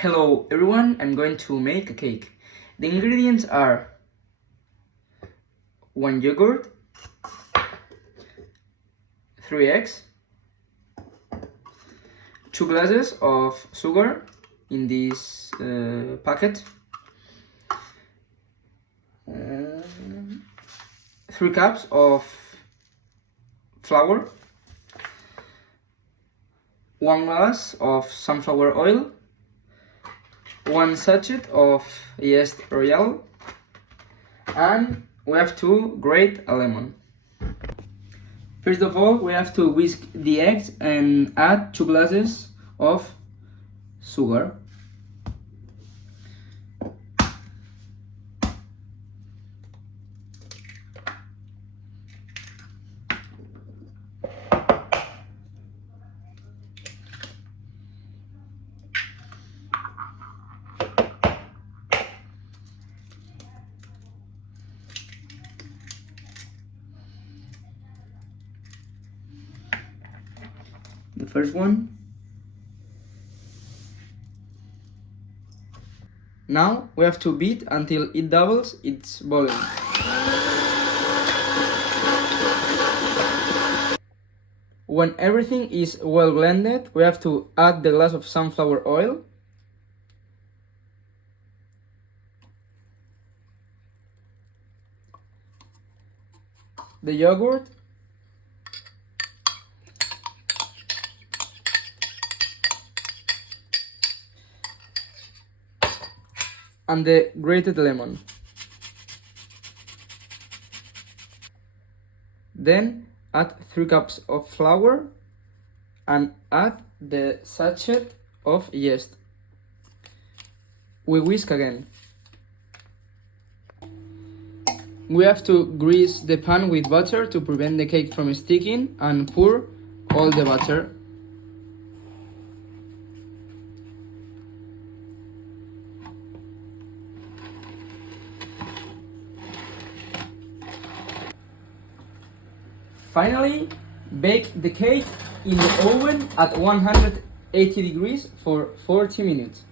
Hello everyone, I'm going to make a cake. The ingredients are 1 yogurt, 3 eggs, 2 glasses of sugar in this packet, 3 cups of flour, 1 glass of sunflower oil, 1 sachet of este royal, and we have to grate a lemon. First of all, we have to whisk the eggs and add 2 glasses of sugar. The first one. Now we have to beat until it doubles its volume. When everything is well blended, we have to add the glass of sunflower oil, the yogurt, and the grated lemon. Then add 3 cups of flour and add the sachet of yeast. We whisk again. We have to grease the pan with butter to prevent the cake from sticking and pour all the butter. Finally, bake the cake in the oven at 180 degrees for 40 minutes.